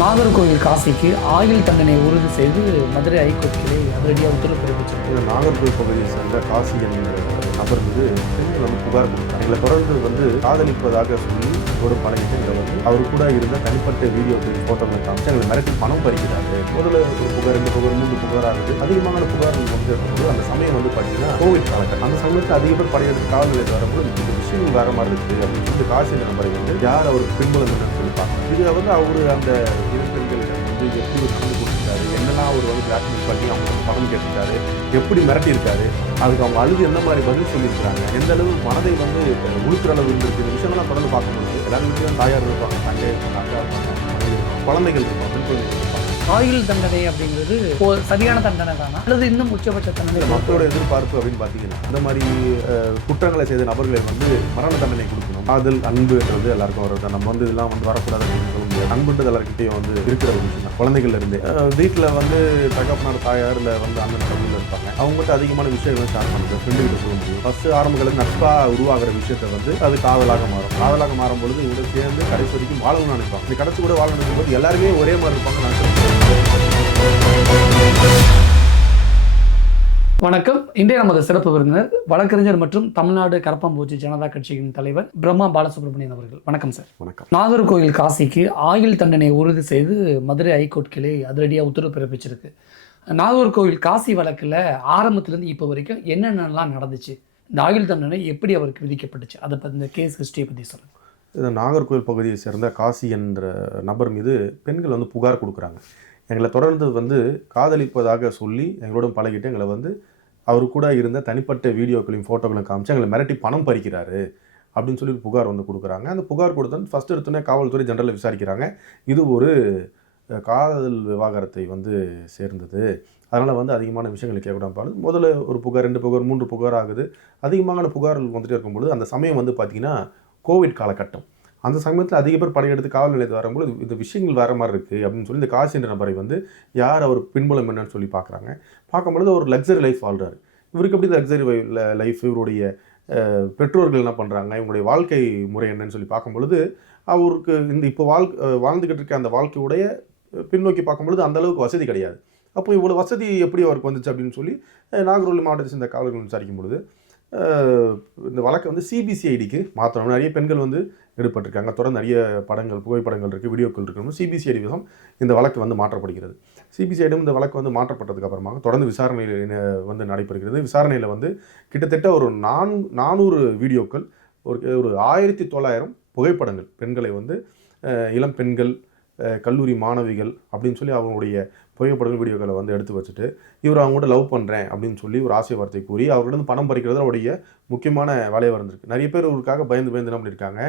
நாகர்கோவில் காசிக்கு ஆயுள் தண்டனை உறுதி செய்து மதுரை ஹைகோர்ட் கிளை அதிரடியாக உத்தரவு பிறப்பிச்சிருக்கு. நாகர்கோவில் பகுதியை சேர்ந்த காசி என்ற நபர் மீது பெண்கள் புகார் கொடுத்தாங்க. எங்களை தொடர்ந்து காதலிப்பதாக சொல்லி ஒரு பழகிட்டு அவர் கூட இருந்த தனிப்பட்ட வீடியோ போட்டோங்களை காமிச்சு எங்களை மிரட்டி பணம் பறிக்கிறாரு. முதல்ல ஒரு புகார், 2 புகார், 3 புகார் ஆகுது. அதிகமான புகார்கள் இருக்கும்போது அந்த சமயம் பார்த்தீங்கன்னா கோவிட் காலகட்டம். அந்த சமயத்தில் அதிக பேர் படையெடுத்து காவல் நிலையத்தில் வரும்போது இந்த விஷயங்கள் வேற மாதிரி இருக்குது அப்படின்னு சொல்லிட்டு காசி என்ற நபரை யார் அவர் பின்புலம் என்னன்னு சொல்லி பார்க்கணும். இது அவர் அந்த இரு பெண்களிடம் எப்படி ஒரு கண்டு கொடுத்துருக்காரு, என்னெல்லாம் அவர் பிளாக்மெயில் பண்ணி அவங்க பணம் கேட்டிருக்காரு, எப்படி மிரட்டியிருக்காரு, அதுக்கு அவங்க அழுது எந்த மாதிரி பதில் சொல்லியிருக்காங்க, எந்த அளவு மனதை உழுக்கிற அளவு இருந்திருக்கு. இந்த விஷயங்கள்லாம் தொடர்ந்து பார்க்கும்போது எல்லாரும் வீட்டிலும் தாயார் இருப்பாங்க, தங்கை இருப்பாங்க, அக்கா இருப்பாங்க, குழந்தைகள் இருப்பாங்க, பெண் குழந்தைகள் இருப்பாங்க. ஆயுள் தண்டனை அப்படிங்கிறது சரியான தண்டனை தானா அல்லது இன்னும் உச்சபட்ச தண்டனை? மக்களோட எதிர்பார்ப்பு அப்படின்னு பார்த்தீங்கன்னா இந்த மாதிரி குற்றங்களை செய்த நபர்களை மரண தண்டனை கொடுக்கணும். காதல் அன்புன்றது எல்லாருக்கும் வருது. நம்ம இதெல்லாம் வரக்கூடாது அப்படின்னு சொல்ல முடியாது. அன்புன்றது எல்லாருக்கிட்டையும் இருக்கிற ஒரு விஷயம் தான். குழந்தைகள் இருந்து வீட்டில் தகப்பனார் தாயார் இல்லை அண்ணன் தம்பியில் இருப்பாங்க. அவங்ககிட்ட அதிகமான விஷயங்கள் ஷேர் பண்ணுறது ஃப்ரெண்டுகிட்ட சொல்ல முடியும். ஃபர்ஸ்ட் ஆரம்பங்களில் நட்பாக உருவாகிற விஷயத்தை அது காதலாக மாறும். காதலாக மாறும் பொழுது இவங்க சேர்ந்து கடைசி வரைக்கும் வாழணும்னு நினைப்பாங்க. இந்த கடைசி கூட வாழணும் நினைக்கும் போது எல்லாருமே ஒரே மாதிரி இருப்பாங்க. நான் வணக்கம். இன்றைய நமது சிறப்பு விருந்தினர் வழக்கறிஞர் மற்றும் தமிழ்நாடு கரப்பாம்பூச்சி ஜனதா கட்சியின் தலைவர் பிரம்மா பாலசுப்ரமணியன் அவர்கள். வணக்கம் சார். வணக்கம். நாகர்கோவில் காசிக்கு ஆயுள் தண்டனை உறுதி செய்து மதுரை ஹைகோர்ட் கிளை அதிரடியாக உத்தரவு பிறப்பிச்சிருக்கு. நாகர்கோவில் காசி வழக்கில் ஆரம்பத்திலேருந்து இப்போ வரைக்கும் என்னென்னலாம் நடந்துச்சு, இந்த ஆயுள் தண்டனை எப்படி அவருக்கு விதிக்கப்பட்டுச்சு, அதை பற்றி இந்த கேஸ் ஹிஸ்டரியை பற்றி சொல்லுங்கள். இது நாகர்கோவில் பகுதியை சேர்ந்த காசி என்ற நபர் மீது பெண்கள் புகார் கொடுக்குறாங்க. எங்களை தொடர்ந்து காதலிப்பதாக சொல்லி எங்களோட பழகிட்டு எங்களை அவர் கூட இருந்த தனிப்பட்ட வீடியோக்களையும் ஃபோட்டோக்களையும் காமிச்சு எங்களை மிரட்டி பணம் பறிக்கிறாரு அப்படின்னு சொல்லி புகார் கொடுக்குறாங்க. அந்த புகார் கொடுத்தோன்னு ஃபஸ்ட்டு எடுத்தோன்னே காவல்துறை ஜெனரலில் விசாரிக்கிறாங்க. இது ஒரு காதல் விவாகரத்தை சேர்ந்தது, அதனால் அதிகமான விஷயங்களை கேட்கக்கூடாது. முதல்ல ஒரு புகார், 2 புகார், 3 புகார் ஆகுது. அதிகமான புகார்கள் இருக்கும்பொழுது அந்த சமயம் பார்த்திங்கன்னா கோவிட் காலகட்டம். அந்த சமயத்தில் அதிக பேர் படையெடுத்து காவல் நிலையத்தில் வரும்போது இந்த விஷயங்கள் வேறு மாதிரி இருக்குது அப்படின்னு சொல்லி இந்த காசி என்ற நபரை யார் அவர் பின்புலம் என்னன்னு சொல்லி பார்க்குறாங்க. பார்க்கும்பொழுது ஒரு லக்ஸரி லைஃப் வாழ்கிறார். இவருக்கு எப்படி லக்ஸரி லைஃப், இவருடைய பெற்றோர்கள் என்ன பண்ணுறாங்க, இவங்களுடைய வாழ்க்கை முறை என்னன்னு சொல்லி பார்க்கும்பொழுது அவருக்கு இப்போ வாழ்ந்துக்கிட்டு இருக்க அந்த வாழ்க்கையுடைய பின்னோக்கி பார்க்கும்பொழுது அந்தளவுக்கு வசதி கிடையாது. அப்போ இவ்வளோ வசதி எப்படி அவருக்கு வந்துச்சு அப்படின்னு சொல்லி நாகர்கோவில் மாவட்டத்தை சேர்ந்த காவலர்கள் விசாரிக்கும் பொழுது இந்த வழக்கை சிபிசிஐடிக்கு மாற்றணும். நிறைய பெண்கள் ஈடுபட்டிருக்காங்க. தொடர்ந்து நிறைய படங்கள், புகைப்படங்கள் இருக்குது, வீடியோக்கள் இருக்கணும். சிபிசிஐடி விதம் இந்த வழக்கு மாற்றப்படுகிறது. சிபிசிஐடியும் இந்த வழக்கு மாற்றப்பட்டதுக்கு அப்புறமாக தொடர்ந்து விசாரணையில் நடைபெறுகிறது. விசாரணையில் கிட்டத்தட்ட ஒரு 400 வீடியோக்கள், ஒரு 1900 புகைப்படங்கள், பெண்களை இளம் பெண்கள், கல்லூரி மாணவிகள் அப்படின்னு சொல்லி அவங்களுடைய புகைப்படங்கள், வீடியோக்களை எடுத்து வச்சுட்டு இவர் அவங்கள்ட்ட லவ் பண்ணுறேன் அப்படின்னு சொல்லி ஒரு ஆசை வார்த்தை கூறி அவர்கிட்ட பணம் பறிக்கிறது அவருடைய முக்கியமான வேலையாக இருந்திருக்கு. நிறைய பேர் இவருக்காக பயந்து என்ன பண்ணியிருக்காங்க,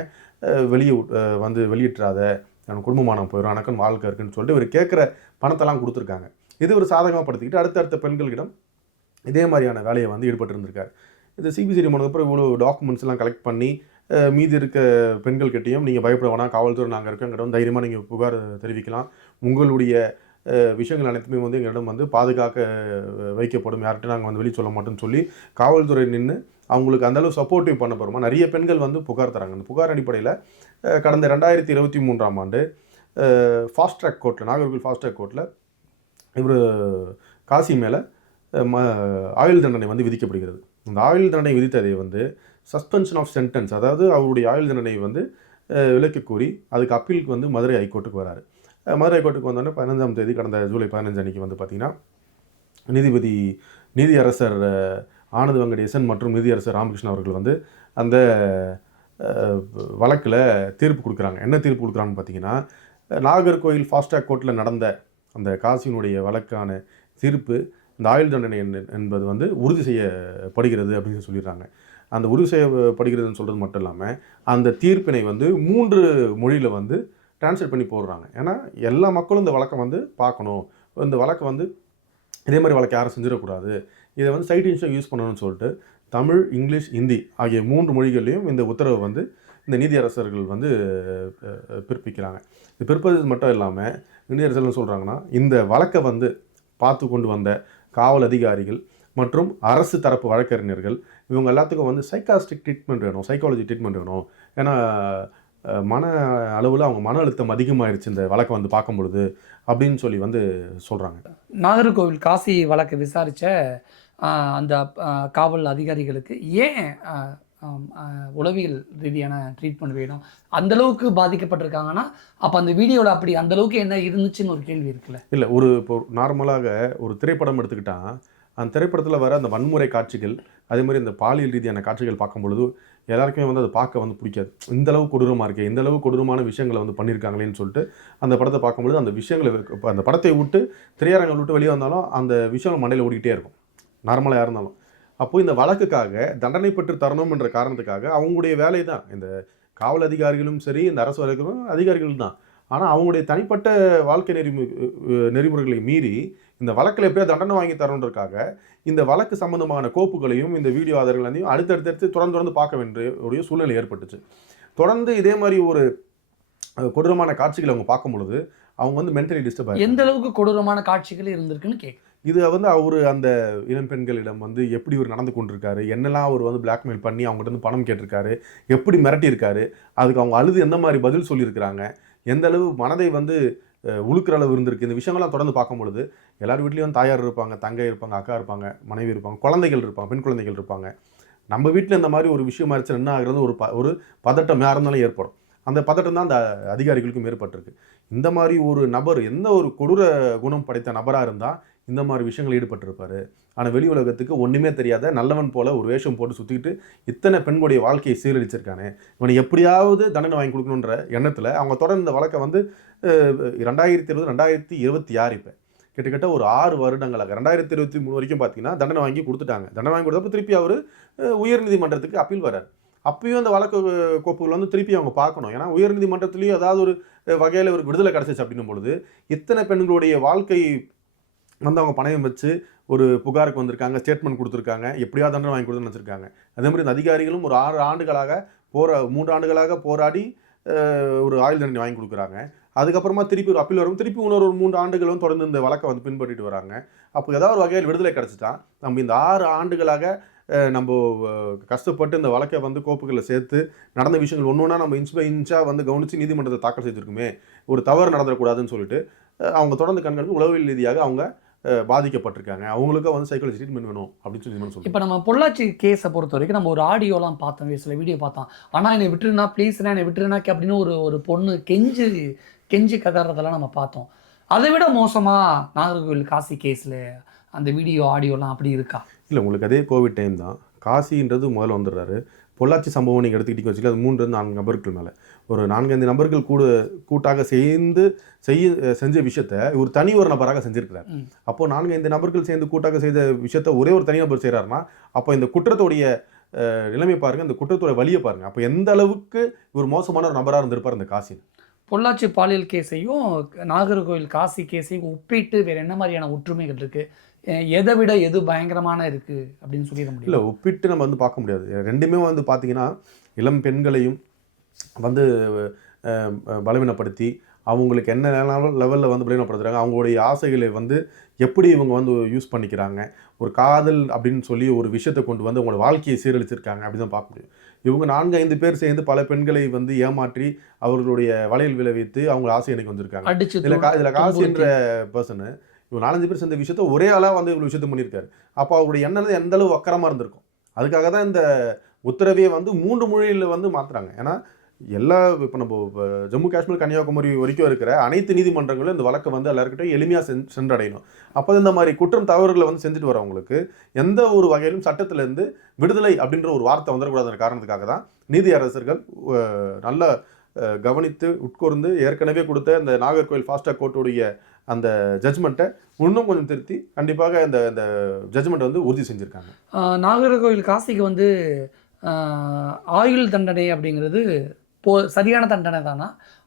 வெளியிட்டாத, எனக்கு குடும்பமானம் போயிடும், எனக்குன்னு வாழ்க்கை இருக்குன்னு சொல்லிட்டு இவர் கேட்குற பணத்தெல்லாம் கொடுத்துருக்காங்க. இது ஒரு சாதகமாகப்படுத்திக்கிட்டு அடுத்தடுத்த பெண்களிடம் இதே மாதிரியான வேலையை ஈடுபட்டு இருந்திருக்காரு. இது சிபிசிஐடி போனதுக்கப்புறம் இவ்வளோ டாக்குமெண்ட்ஸ் எல்லாம் கலெக்ட் பண்ணி மீதி இருக்க பெண்கள்கிட்டையும் நீங்கள் பயப்பட வேணாம், காவல்துறை நாங்கள் இருக்கோம், எங்கிட்ட தைரியமாக நீங்கள் புகார் தெரிவிக்கலாம், உங்களுடைய விஷயங்கள் அனைத்துமே எங்களிடம் பாதுகாக்க வைக்கப்படும், யார்கிட்ட நாங்கள் வெளியே சொல்ல மாட்டோம்னு சொல்லி காவல்துறை நின்று அவங்களுக்கு அந்தளவு சப்போர்ட்டிவ் பண்ண போகிறோமா. நிறைய பெண்கள் புகார் தராங்க. அந்த புகார் அடிப்படையில் கடந்த 2023ஆம் ஆண்டு ஃபாஸ்ட் ட்ராக் கோர்ட்டில், நாகர்கோவில் ஃபாஸ்ட் ட்ராக் கோர்ட்டில் இவர் காசி மேலே ஆயுள் தண்டனை விதிக்கப்படுகிறது. இந்த ஆயுள் தண்டனை விதித்ததை சஸ்பென்ஷன் ஆஃப் சென்டென்ஸ், அதாவது அவருடைய ஆயுள் தண்டனை விலக்கு கோரி அதுக்கு அப்பீலுக்கு மதுரை ஹைகோர்ட்டுக்கு வராரு. மதுரை ஹைகோர்ட்டுக்கு வந்தோடனே 15ஆம் தேதி, கடந்த ஜூலை 15 அன்றைக்கி பார்த்திங்கன்னா நீதியரசர் ஆனந்த் வெங்கடேசன் மற்றும் நீதியரசர் ராமகிருஷ்ணன் அவர்கள் அந்த வழக்கில் தீர்ப்பு கொடுக்குறாங்க. என்ன தீர்ப்பு கொடுக்குறாங்கன்னு பார்த்தீங்கன்னா, நாகர்கோவில் ஃபாஸ்ட் ட்ராக் கோர்ட்டில் நடந்த அந்த காசியினுடைய வழக்கான தீர்ப்பு, இந்த ஆயுள் தண்டனை என்பது உறுதி செய்யப்படுகிறது அப்படின்னு சொல்லிடுறாங்க. அந்த உறுதி செய்யப்படுகிறதுன்னு சொல்கிறது மட்டும் இல்லாமல் அந்த தீர்ப்பினை 3 மொழியில் டிரான்ஸ்லேட் பண்ணி போடுறாங்க. ஏன்னா எல்லா மக்களும் இந்த வழக்கை பார்க்கணும், இந்த வழக்கை இதே மாதிரி வழக்கு யாரும் செஞ்சிடக்கூடாது, இதை சைட் யூஸ் பண்ணணும்னு சொல்லிட்டு தமிழ், இங்கிலீஷ், ஹிந்தி ஆகிய 3 மொழிகள்லையும் இந்த உத்தரவை இந்த நீதியரசர்கள் பிறப்பிக்கிறாங்க. இது பிறப்பது மட்டும் இல்லாமல் நீதியரசர்கள் சொல்கிறாங்கன்னா, இந்த வழக்கை பார்த்து கொண்டு வந்த காவல் அதிகாரிகள் மற்றும் அரசு தரப்பு வழக்கறிஞர்கள் இவங்க எல்லாத்துக்கும் சைக்காஸ்டிக் ட்ரீட்மெண்ட் வேணும், சைக்காலஜி ட்ரீட்மெண்ட் வேணும். ஏன்னா மன அளவில் அவங்க மன அழுத்தம் அதிகமாகிடுச்சு இந்த வழக்கை வந்து பார்க்கும் பொழுது அப்படின்னு சொல்லி வந்து சொல்கிறாங்க. நாகர்கோவில் காசி வழக்கு விசாரித்த அந்த காவல் அதிகாரிகளுக்கு ஏன் உளவியல் ரீதியான ட்ரீட்மெண்ட் வேணும்? அந்தளவுக்கு பாதிக்கப்பட்டிருக்காங்கன்னா அப்போ அந்த வீடியோவில் அப்படி அந்தளவுக்கு என்ன இருந்துச்சுன்னு ஒரு கேள்வி இருக்குல்ல? இல்லை, இப்போ நார்மலாக ஒரு திரைப்படம் எடுத்துக்கிட்டால் அந்த திரைப்படத்தில் வர அந்த வன்முறை காட்சிகள், அதே மாதிரி இந்த பாலியல் ரீதியான காட்சிகள் பார்க்கும் பொழுது எல்லாருக்குமே வந்து அதை பார்க்க வந்து பிடிக்காது. இந்தளவு கொடூரமாக இருக்குது, இந்தளவு கொடூரமான விஷயங்களை வந்து பண்ணியிருக்காங்களேன்னு சொல்லிட்டு அந்த படத்தை பார்க்கும்பொழுது அந்த விஷயங்களை அந்த படத்தை விட்டு திரையரங்களை விட்டு வெளியே வந்தாலும் அந்த விஷயம் மண்டையில் ஓடிக்கிட்டே இருக்கும், நார்மலாக யார் இருந்தாலும். அப்போது இந்த வழக்குக்காக தண்டனை பெற்று தரணும்ன்ற காரணத்துக்காக அவங்களுடைய வேலை தான். இந்த காவல் அதிகாரிகளும் சரி, இந்த அரசு அதிகாரிகள் தான். ஆனால் அவங்களுடைய தனிப்பட்ட வாழ்க்கை நெறிமுறைகளை மீறி இந்த வழக்கில் எப்படியா தண்டனை வாங்கி தரணுன்றதுக்காக இந்த வழக்கு சம்பந்தமான கோப்புகளையும் இந்த வீடியோ ஆதாரங்களையும் அடுத்தடுத்து தொடர்ந்து பார்க்க வேண்டிய ஒரு சூழ்நிலை ஏற்பட்டுச்சு. தொடர்ந்து இதே மாதிரி ஒரு கொடூரமான காட்சிகளை அவங்க பார்க்கும் பொழுது அவங்க வந்து மென்டலி டிஸ்டர்ப் ஆகி எந்த அளவுக்கு கொடூரமான காட்சிகள் இருந்திருக்குன்னு கேட்க, இது வந்து அவர் அந்த இளம் பெண்களிடம் வந்து எப்படி இவர் நடந்து கொண்டிருக்காரு, என்னெல்லாம் அவர் வந்து பிளாக்மெயில் பண்ணி அவங்ககிட்ட வந்து பணம் கேட்டிருக்காரு, எப்படி மிரட்டியிருக்காரு, அதுக்கு அவங்க அழுது எந்த மாதிரி பதில் சொல்லியிருக்கிறாங்க, எந்த அளவு மனதை வந்து உழுக்கிற அளவு இருந்திருக்கு, இந்த விஷயங்கள்லாம் தொடர்ந்து பார்க்கும் பொழுது எல்லார் வீட்லேயும் வந்து தாயார் இருப்பாங்க, தங்கை இருப்பாங்க, அக்கா இருப்பாங்க, மனைவி இருப்பாங்க, குழந்தைகள் இருப்பாங்க, பெண் குழந்தைகள் இருப்பாங்க. நம்ம வீட்டில் இந்த மாதிரி ஒரு விஷயம் ஆயிடுச்சு என்ன ஆகிறது ஒரு பதட்டம் யார் இருந்தாலும் ஏற்படும். அந்த பதட்டம் தான் அந்த அதிகாரிகளுக்கும் ஏற்பட்டிருக்கு. இந்த மாதிரி ஒரு நபர் எந்த ஒரு கொடூர குணம் படைத்த நபராக இருந்தால் இந்த மாதிரி விஷயங்கள் ஈடுபட்டிருப்பாரு. ஆனால் வெளி உலகத்துக்கு ஒன்றுமே தெரியாத நல்லவன் போல ஒரு வேஷம் போட்டு சுற்றிக்கிட்டு இத்தனை பெண்களுடைய வாழ்க்கையை சீரழிச்சிருக்கானே, இவனை எப்படியாவது தண்டனை வாங்கி கொடுக்கணுன்ற எண்ணத்தில் அவங்க தொடர்ந்து இந்த வழக்கை வந்து 2020 2026 இப்போ கிட்டத்தட்ட ஒரு 6 வருடங்களாக 2023 வரைக்கும் பார்த்தீங்கன்னா தண்டனை வாங்கி கொடுத்துட்டாங்க. தண்டனை வாங்கி கொடுத்தப்போ திருப்பி அவர் உயர்நீதிமன்றத்துக்கு அப்பீல் வரார். அப்பயும் அந்த வழக்கு கோப்புகள் வந்து திருப்பி அவங்க பார்க்கணும். ஏன்னா உயர்நீதிமன்றத்துலேயும் ஏதாவது ஒரு வகையில் ஒரு விடுதலை கிடச்சிச்சு அப்படின்னும் பொழுது இத்தனை பெண்களுடைய வாழ்க்கை வந்து அவங்க பணயம் வச்சு ஒரு புகாருக்கு வந்திருக்காங்க, ஸ்டேட்மெண்ட் கொடுத்துருக்காங்க, எப்படியாவது தண்டனை வாங்கி கொடுத்துன்னு வச்சுருக்காங்க. அதே மாதிரி இந்த அதிகாரிகளும் ஒரு 6 ஆண்டுகளாக 3 ஆண்டுகளாக போராடி ஒரு ஆயுள் தண்டனை வாங்கி கொடுக்குறாங்க. அதுக்கப்புறமா திருப்பி ஒரு அப்பீல் வரும், திருப்பி இன்னொரு 3 ஆண்டுகளும் தொடர்ந்து இந்த வழக்கை வந்து பின்பற்றிட்டு வராங்க. அப்போ ஏதாவது ஒரு வகையில் விடுதலை கிடச்சிட்டா நம்ம இந்த 6 ஆண்டுகளாக நம்ம கஷ்டப்பட்டு இந்த வழக்கை வந்து கோப்புகளில் சேர்த்து நடந்த விஷயங்கள் ஒன்று ஒன்றா நம்ம இன்ச் பை இன்ச்சாக வந்து கவனித்து நீதிமன்றத்தை தாக்கல் செய்திருக்குமே, ஒரு தவறு நடந்துடக்கூடாதுன்னு சொல்லிட்டு அவங்க தொடர்ந்து கண்காணித்து உளவியல் ரீதியாக அவங்க பாதிக்கப்பட்டிருக்காங்க. அவங்களுக்கும் வந்து சைக்காலஜி ட்ரீட்மெண்ட் வேணும் அப்படின்னு சொல்லி. இப்போ நம்ம பொள்ளாச்சி கேஸை பொறுத்த வரைக்கும் நம்ம ஒரு ஆடியோலாம் பார்த்தோம், சில வீடியோ பார்த்தோம். ஆனால் என்னை விட்டுருனா ப்ளீஸ்னா என்னை விட்டுருனா அப்படின்னு ஒரு பொண்ணு கெஞ்சி கதறதெல்லாம் நம்ம பார்த்தோம். அதை விட மோசமாக நாகர்கோவில் காசி கேஸில் அந்த வீடியோ ஆடியோலாம் அப்படி இருக்கா? இல்லை, உங்களுக்கு அதே கோவிட் டைம் தான். காசின்றது முதல்ல வந்துடுறாரு. பொள்ளாச்சி சம்பவம் நீங்கள் எடுத்துக்கிட்டீங்க வச்சுக்கல, அது 3-4 நபர்கள் மேலே ஒரு 4-5 நபர்கள் கூட்டாக சேர்ந்து செஞ்ச விஷயத்த ஒரு நபராக செஞ்சிருக்கிறார். அப்போ 4-5 நபர்கள் சேர்ந்து கூட்டாக செய்த விஷயத்த ஒரே ஒரு தனி நபர் செய்கிறாருன்னா அப்போ இந்த குற்றத்துடைய நிலைமை பாருங்கள், இந்த குற்றத்தோட வழியை பாருங்கள். அப்போ எந்த அளவுக்கு ஒரு மோசமான ஒரு நபராக இருந்திருப்பார் இந்த காசி. பொள்ளாச்சி பாலியல் கேஸையும் நாகர்கோவில் காசி கேஸையும் ஒப்பிட்டு வேறு என்ன மாதிரியான ஒற்றுமைகள் இருக்குது, எதை விட எது பயங்கரமான இருக்குது அப்படின்னு சொல்லிட முடியும்? இல்லை, ஒப்பிட்டு நம்ம வந்து பார்க்க முடியாது. ரெண்டுமே வந்து பார்த்தீங்கன்னா இளம் பெண்களையும் வந்து பலவீனப்படுத்தி அவங்களுக்கு என்ன லெவலில் வந்து பலவீனப்படுத்துகிறாங்க, அவங்களுடைய ஆசைகளை வந்து எப்படி இவங்க வந்து யூஸ் பண்ணிக்கிறாங்க, ஒரு காதல் அப்படின்னு சொல்லி ஒரு விஷயத்தை கொண்டு வந்து அவங்களோட வாழ்க்கையை சீரழிச்சிருக்காங்க அப்படி தான் பார்க்க முடியும். இவங்க 4-5 பேர் சேர்ந்து பல பெண்களை வந்து ஏமாற்றி அவர்களுடைய வலையில் விளைவித்து அவங்க ஆசை எனக்கு வந்திருக்காங்க. இதில் காசி என்ற பர்சனு இவங்க 4-5 பேர் சேர்ந்த விஷயத்த ஒரே ஆளாக வந்து இவ்வளோ விஷயத்த பண்ணியிருக்காரு. அப்போ அவருடைய எண்ணம் எந்த அளவு வக்கரமாக இருந்திருக்கும். அதுக்காக தான் இந்த உத்தரவையை வந்து 3 மொழியில் வந்து மாற்றுறாங்க. ஏன்னா இப்போ நம்ம ஜம்மு காஷ்மீர் கன்னியாகுமரி வரைக்கும் இருக்கிற அனைத்து நீதிமன்றங்களும் இந்த வழக்கை வந்து எல்லாருக்கிட்டையும் எளிமையாக சென்றடையணும். அப்போ இந்த மாதிரி குற்றம் தவறுகளை வந்து செஞ்சுட்டு வரவங்களுக்கு எந்த ஒரு வகையிலும் சட்டத்திலேருந்து விடுதலை அப்படின்ற ஒரு வார்த்தை வந்துடக்கூடாதுன்ற காரணத்துக்காக தான் நீதி அரசர்கள் நல்ல கவனித்து உட்கொண்டு ஏற்கனவே கொடுத்த இந்த நாகர்கோவில் ஃபாஸ்ட் ட்ராக் கோர்ட்டுடைய அந்த ஜட்ஜ்மெண்ட்டை இன்னும் கொஞ்சம் திருத்தி கண்டிப்பாக இந்த ஜட்ஜ்மெண்ட்டை வந்து உறுதி செஞ்சுருக்காங்க. நாகர்கோவில் காசிக்கு வந்து ஆயுள் தண்டனை அப்படிங்கிறது சரியான தண்டனை தானா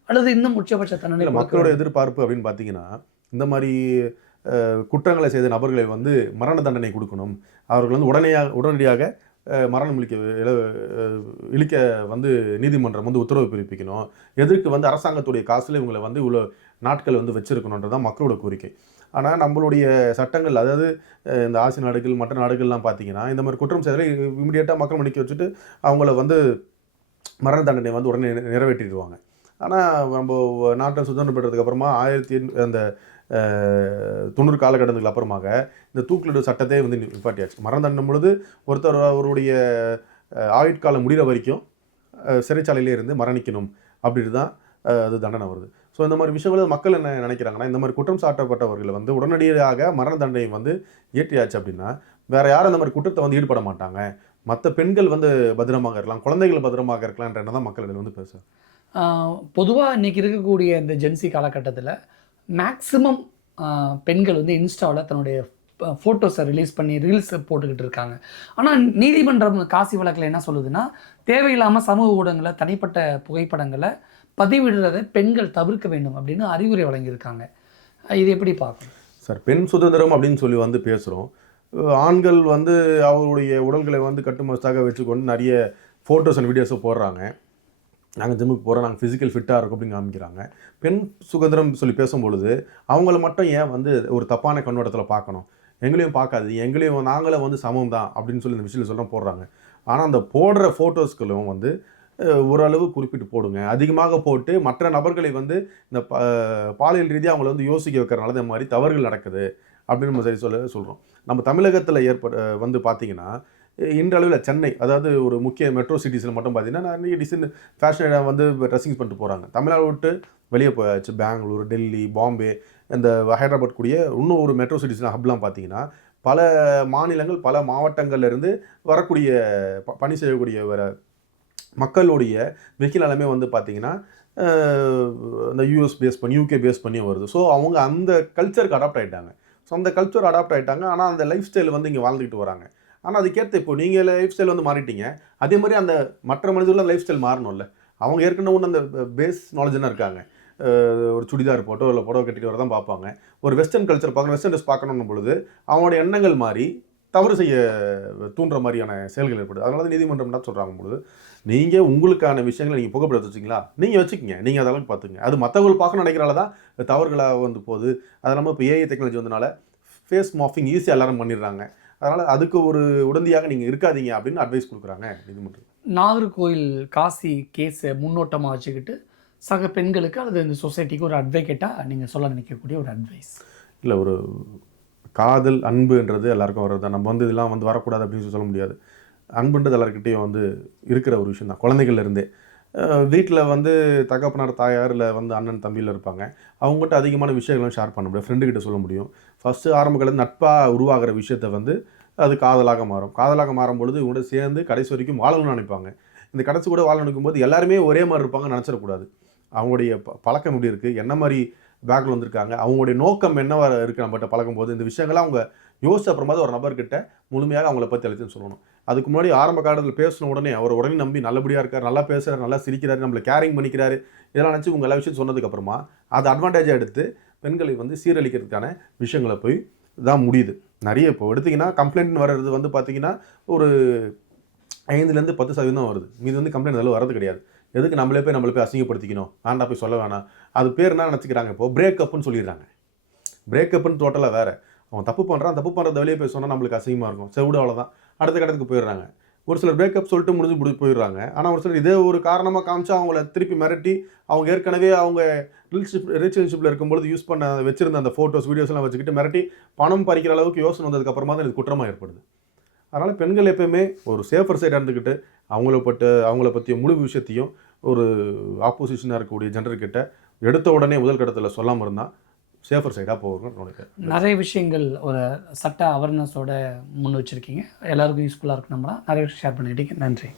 அல்லது இன்னும் உச்சபட்ச தண்டனை? மக்களோட எதிர்பார்ப்பு அப்படின்னு பார்த்தீங்கன்னா இந்த மாதிரி குற்றங்களை செய்த நபர்களை வந்து மரண தண்டனை கொடுக்கணும், அவர்கள் வந்து உடனடியாக மரணம் இழிக்க வந்து நீதிமன்றம் வந்து உத்தரவு பிறப்பிக்கணும், எதற்கு வந்து அரசாங்கத்துடைய காசில் இவங்களை வந்து இவ்வளோ நாட்கள் வந்து வச்சிருக்கணுன்றதான் மக்களோட கோரிக்கை. ஆனால் நம்மளுடைய சட்டங்கள், அதாவது இந்த ஆசிய நாடுகள் மற்ற நாடுகள்லாம் பார்த்தீங்கன்னா இந்த மாதிரி குற்றம் செய்தால் இமீடியட்டாக மக்கள் மன்னிக்க வச்சுட்டு அவங்கள வந்து மரண தண்டனை வந்து உடனே நிறைவேற்றிடுவாங்க. ஆனால் நம்ம நாட்டை சுதந்திரம் பெற்றதுக்கு அப்புறமா 1990 காலகட்டத்துக்கு அப்புறமாக இந்த தூக்கிலிடு சட்டத்தை வந்து நிப்பாட்டியாச்சு. மரண தண்டனை பொழுது ஒருத்தர் அவருடைய ஆயுட்காலம் முடிகிற வரைக்கும் சிறைச்சாலையிலே இருந்து மரணிக்கணும் அப்படின்னு தான் அது தண்டனை வருது. ஸோ இந்த மாதிரி விஷயங்கள் மக்கள் என்ன நினைக்கிறாங்கன்னா, இந்த மாதிரி குற்றம் சாட்டப்பட்டவர்களை வந்து உடனடியாக மரண தண்டனை வந்து இயற்றியாச்சு அப்படின்னா வேற யாரும் அந்த மாதிரி குற்றத்தை வந்து ஈடுபட மாட்டாங்க, மற்ற பெண்கள் வந்து பத்திரமாக இருக்கலாம், குழந்தைகள் பத்திரமாக இருக்கலாம்ன்ற எண்ணம் தான் மக்களிடம் வந்து பேசுகிறேன். பொதுவாக இன்றைக்கி இருக்கக்கூடிய இந்த ஜென்சி காலகட்டத்தில் மேக்ஸிமம் பெண்கள் வந்து இன்ஸ்டாவில் தன்னுடைய ஃபோட்டோஸை ரிலீஸ் பண்ணி ரீல்ஸ் போட்டுக்கிட்டு இருக்காங்க. ஆனால் நீதிமன்றம் காசி வழக்கில் என்ன சொல்லுதுன்னா, தேவையில்லாமல் சமூக ஊடகங்களில் தனிப்பட்ட புகைப்படங்களை பதிவிடுறதை பெண்கள் தவிர்க்க வேண்டும் அப்படின்னு அறிவுரை வழங்கியிருக்காங்க. இது எப்படி பார்க்கணும் சார்? பெண் சுதந்திரம் அப்படின்னு சொல்லி வந்து பேசுகிறோம். ஆண்கள் வந்து அவருடைய உடல்களை வந்து கட்டுமஸ்தாக வச்சுக்கொண்டு நிறைய ஃபோட்டோஸ் அண்ட் வீடியோஸை போடுறாங்க. நாங்கள் ஜிம்முக்கு போகிறோம், நாங்கள் ஃபிசிக்கல் ஃபிட்டாக இருக்கும் அப்படின்னு காமிக்கிறாங்க. பெண் சுதந்திரம் சொல்லி பேசும்பொழுது அவங்கள மட்டும் ஏன் வந்து ஒரு தப்பான கண்ணோட்டத்தில் பார்க்கணும்? எங்களையும் பார்க்காது, எங்களையும் நாங்களும் வந்து சமம் தான் அப்படின்னு சொல்லி இந்த விஷயத்தில் சொல்ல போடுறாங்க. ஆனால் அந்த போடுற ஃபோட்டோஸ்களும் வந்து ஓரளவு குறிப்பிட்டு போடுங்க. அதிகமாக போட்டு மற்ற நபர்களை வந்து இந்த பாலியல் ரீதியாக அவங்கள வந்து யோசிக்க வைக்கிறனால இந்த மாதிரி தவறுகள் நடக்குது அப்படின்னு நம்ம சரி சொல்கிறோம். நம்ம தமிழகத்தில் வந்து பார்த்திங்கன்னா இன்றளவில் சென்னை, அதாவது ஒரு முக்கிய மெட்ரோ சிட்டிஸில் மட்டும் பார்த்திங்கன்னா நிறைய டிசைன் ஃபேஷனை வந்து ட்ரெஸ்ஸிங்ஸ் பண்ணிட்டு போகிறாங்க. தமிழ்நாடு விட்டு வெளியே போயாச்சு. பெங்களூர், டெல்லி, பாம்பே, இந்த ஹைதராபாத் கூடிய இன்னும் ஒரு மெட்ரோ சிட்டிஸில் ஹப்லாம் பார்த்திங்கன்னா பல மாநிலங்கள் பல மாவட்டங்கள்லேருந்து வரக்கூடிய பணி செய்யக்கூடிய மக்களுடைய வெஹிக்கிள் எல்லாமே வந்து பார்த்திங்கன்னா இந்த யூஎஸ் பேஸ் பண்ணி யூகே பேஸ் பண்ணி வருது. ஸோ அவங்க அந்த கல்ச்சருக்கு அடாப்ட் ஆகிட்டாங்க. ஸோ அந்த கல்ச்சர் அடாப்ட் ஆகிட்டாங்க. ஆனால் அந்த லைஃப் ஸ்டைல் வந்து இங்கே வாழ்ந்துக்கிட்டு வராங்க. ஆனால் அதுக்கேற்ற இப்போ நீங்கள் லைஃப் ஸ்டைல் வந்து மாறிட்டீங்க, அதே மாதிரி அந்த மற்ற மனிதர்கள் லைஃப் ஸ்டைல் மாறணும்ல. அவங்க ஏற்கனவே ஒன்று அந்த பேஸ் நாலேஜ்னா இருக்காங்க. ஒரு சுடிதார் போட்டோ இல்லை புடவை கட்டிட்டு வர தான் பார்ப்பாங்க. ஒரு வெஸ்டர்ன் கல்ச்சர் பார்க்கணும், வெஸ்டர்ன் ட்ரெஸ் பார்க்கணும் பொழுது அவங்களோட எண்ணங்கள் மாறி தவறு செய்ய தூண்டுற மாதிரியான செயல்கள் ஏற்படுது. அதனால தான் நீதிமன்றம் என்ன சொல்கிறாங்க பொழுது, நீங்கள் உங்களுக்கான விஷயங்களை நீங்கள் புகைப்படத்தை வச்சுக்கிங்களா, நீங்கள் வச்சுக்கிங்க, நீங்கள் அதெல்லாம் பார்த்துங்க. அது மற்றவர்கள் பார்க்கணும்னு நினைக்கிறனால தான் தவறுகளாக வந்து போகுது. அது இல்லாமல் இப்போ ஏஐ டெக்னாலஜி வந்தனால ஃபேஸ் மாஃபிங் ஈஸியாக எல்லாரும் பண்ணிடுறாங்க. அதனால் அதுக்கு ஒரு உடந்தையாக நீங்கள் இருக்காதீங்க அப்படின்னு அட்வைஸ் கொடுக்குறாங்க நீதிமன்றம். நாகர்கோவில் காசி கேஸை முன்னோட்டமாக வச்சுக்கிட்டு சக பெண்களுக்கு அல்லது இந்த சொசைட்டிக்கு ஒரு அட்வொகேட்டாக நீங்கள் சொல்ல நினைக்கக்கூடிய ஒரு அட்வைஸ்? இல்லை, ஒரு காதல் அன்புன்றது எல்லாருக்கும் வர்றது தான். நம்ம வந்து இதெல்லாம் வந்து வரக்கூடாது அப்படின்னு சொல்ல முடியாது. அன்புன்றது எல்லாருக்கிட்டையும் வந்து இருக்கிற ஒரு விஷயம் தான். குழந்தைகள்லேருந்தே வீட்டில் வந்து தகப்பனார், தாயார், இல்லை வந்து அண்ணன் தம்பியில் இருப்பாங்க. அவங்ககிட்ட அதிகமான விஷயங்களும் ஷேர் பண்ண முடியும், ஃப்ரெண்டுக்கிட்ட சொல்ல முடியும். ஃபஸ்ட்டு ஆரம்பத்தில் நட்பாக உருவாகிற விஷயத்தை வந்து அது காதலாக மாறும். காதலாக மாறும் பொழுது இவங்க சேர்ந்து கடைசி வரைக்கும் வாழணும்னு நினைப்பாங்க. இந்த கடைசி கூட வாழ நினைக்கும் போது எல்லாருமே ஒரே மாதிரி இருப்பாங்கன்னு நினச்சிடக்கூடாது. அவங்களுடைய பழக்கம் எப்படி இருக்குது, என்ன மாதிரி பேக்கில் வந்திருக்காங்க, அவங்களுடைய நோக்கம் என்னவா இருக்குது நம்மகிட்ட பழகும் போது, இந்த விஷயங்கள்லாம் அவங்க யோசிச்ச அப்புறமா ஒரு நபர்கிட்ட முழுமையாக அவங்கள பற்றி அழைச்சுன்னு சொல்லணும். அதுக்கு முன்னாடி ஆரம்ப காலத்தில் பேசின உடனே அவர் உடனே நம்பி நல்லபடியாக இருக்கார், நல்லா பேசுகிறார், நல்லா சிரிக்கிறாரு, நம்மளை கேரிங் பண்ணிக்கிறாரு, இதெல்லாம் நினச்சி உங்கள் எல்லா விஷயம் சொன்னதுக்கப்புறமா அதை அட்வான்டேஜாக எடுத்து பெண்களை வந்து சீரழிக்கிறதுக்கான விஷயங்களை போய் தான் முடியுது. நிறைய இப்போ எடுத்திங்கன்னா கம்ப்ளைண்ட் வர்றது வந்து பார்த்திங்கன்னா ஒரு 5-10% தான் வருது. மீது வந்து கம்ப்ளைண்ட் அதில் வரது கிடையாது. எதுக்கு நம்மளே போய் அசிங்கப்படுத்திக்கணும், வேண்டாம் போய் சொல்ல வேணாம். அது பேர் என்ன நினச்சிக்கிறாங்க, இப்போது பிரேக்கப்னு சொல்லிடுறாங்க. பிரேக்கப்னு டோட்டலாக வேறு. அவன் தப்பு பண்ணுறத வெளியே போய் சொன்னால் நம்மளுக்கு அசிங்கமாக இருக்கும், செவிடு, அவ்வளோதான், அடுத்த கட்டத்துக்கு போயிடுறாங்க. ஒரு சிலர் பிரேக்கப் சொல்லிட்டு முடிஞ்சு போயிடுறாங்க. ஆனால் ஒரு சிலர் இதே ஒரு காரணமாக காமிச்சா அவங்கள திருப்பி மிரட்டி அவங்க ஏற்கனவே அவங்க ரிலேஷன்ஷிப்பில் இருக்கும்போது யூஸ் பண்ண வச்சுருந்த அந்த ஃபோட்டோஸ் வீடியோஸ்லாம் வச்சுக்கிட்டு மிரட்டி பணம் பறிக்கிற அளவுக்கு யோசனை வந்ததுக்கப்புறமா தான் இது குற்றமாக ஏற்படுது. அதனால் பெண்கள் எப்போயுமே ஒரு சேஃபர் சைடாக இருந்துக்கிட்டு அவங்கள பற்றிய முழு விஷயத்தையும் ஒரு ஆப்போசிஷனாக இருக்கக்கூடிய ஜெண்டர்கிட்ட எடுத்த உடனே முதல் கட்டத்தில் சொல்லாமல் இருந்தால் சேஃபர் சைடாக போகணும். நிறைய விஷயங்கள் ஒரு சட்ட அவேர்னஸோட முன் வச்சுருக்கீங்க. எல்லாருக்கும் யூஸ்ஃபுல்லாக இருக்கு. நம்மளாம் நிறைய விஷயம் ஷேர் பண்ணிக்கிட்டீங்க. நன்றி.